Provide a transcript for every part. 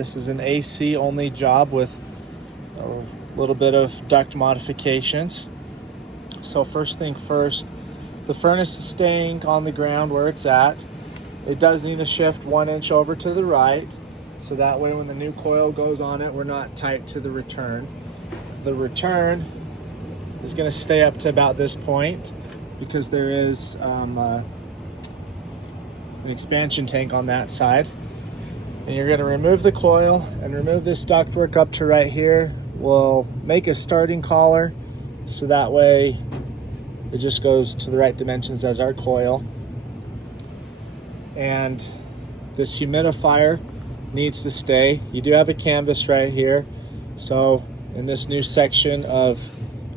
This is an AC only job with a little bit of duct modifications. So first thing first, the furnace is staying on the ground where it's at. It does need to shift 1 inch over to the right, so that way when the new coil goes on it, we're not tight to the return. The return is going to stay up to about this point because there is an expansion tank on that side. And you're going to remove the coil and remove this ductwork up to right here. We'll make a starting collar so that way it just goes to the right dimensions as our coil. And this humidifier needs to stay. You do have a canvas right here. So in this new section of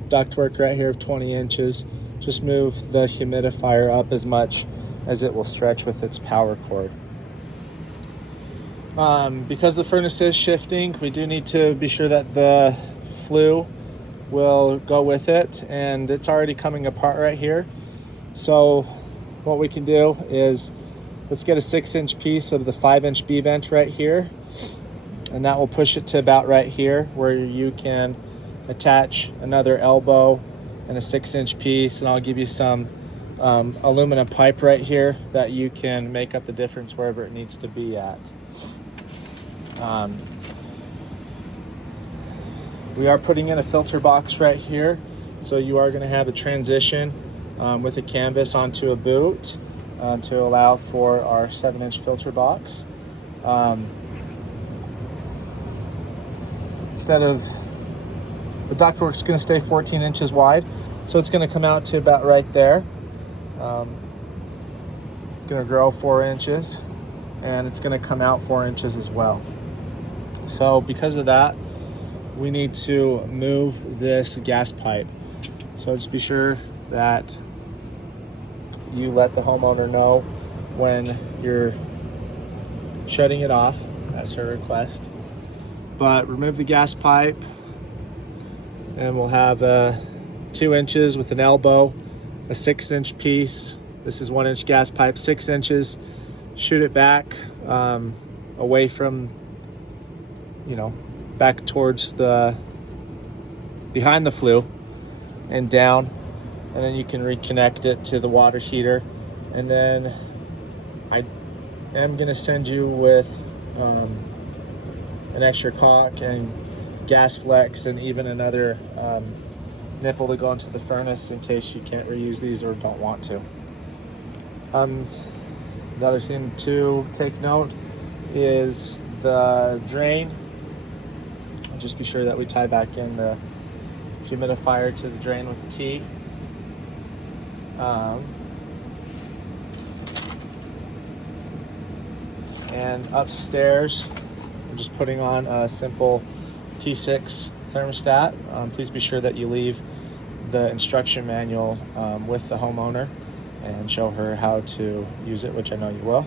ductwork right here of 20 inches, just move the humidifier up as much as it will stretch with its power cord. Because the furnace is shifting, we do need to be sure that the flue will go with it, and it's already coming apart right here. So what we can do is let's get a 6-inch piece of the 5-inch B vent right here, and that will push it to about right here where you can attach another elbow and a 6-inch piece, and I'll give you some aluminum pipe right here that you can make up the difference wherever it needs to be at. We are putting in a filter box right here, so you are going to have a transition with a canvas onto a boot to allow for our 7-inch filter box. Instead of the ductwork is going to stay 14 inches wide, so it's going to come out to about right there. It's going to grow 4 inches, and it's going to come out 4 inches as well. So because of that, we need to move this gas pipe. So just be sure that you let the homeowner know when you're shutting it off. That's her request. But remove the gas pipe, and we'll have 2 inches with an elbow, a 6-inch piece. This is 1-inch gas pipe, 6 inches. Shoot it back away from, back towards behind the flue and down, and then you can reconnect it to the water heater. And then I am going to send you with an extra caulk and gas flex and even another nipple to go into the furnace in case you can't reuse these or don't want to. Another thing to take note is the drain. Just be sure that we tie back in the humidifier to the drain with a T. And upstairs, I'm just putting on a simple T6 thermostat. Please be sure that you leave the instruction manual with the homeowner and show her how to use it, which I know you will.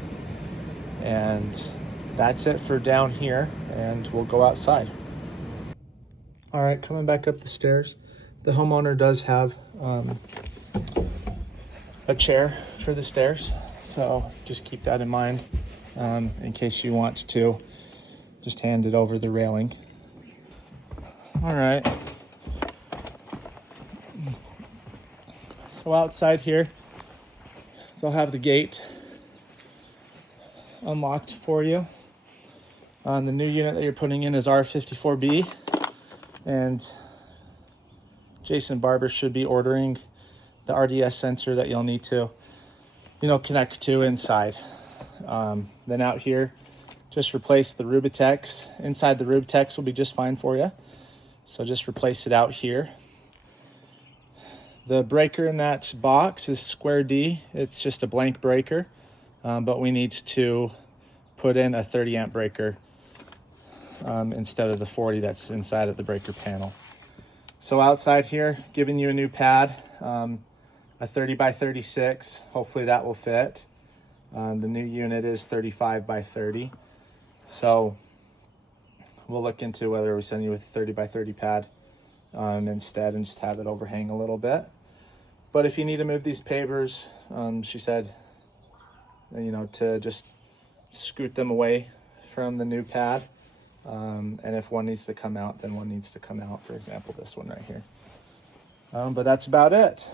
And that's it for down here, and we'll go outside. All right, coming back up the stairs, the homeowner does have a chair for the stairs, so just keep that in mind in case you want to just hand it over the railing. All right. So outside here, they'll have the gate unlocked for you. The new unit that you're putting in is R54B, and Jason Barber should be ordering the RDS sensor that you'll need to, connect to inside. Then out here, just replace the Rubitex. Inside the Rubitex will be just fine for you. So just replace it out here. The breaker in that box is square D. It's just a blank breaker, but we need to put in a 30 amp breaker instead of the 40 that's inside of the breaker panel. So outside here, giving you a new pad, a 30 by 36. Hopefully that will fit. The new unit is 35 by 30. So we'll look into whether we send you with a 30 by 30 pad instead and just have it overhang a little bit. But if you need to move these pavers, she said, to just scoot them away from the new pad And if one needs to come out, then one needs to come out. For example, this one right here. But that's about it.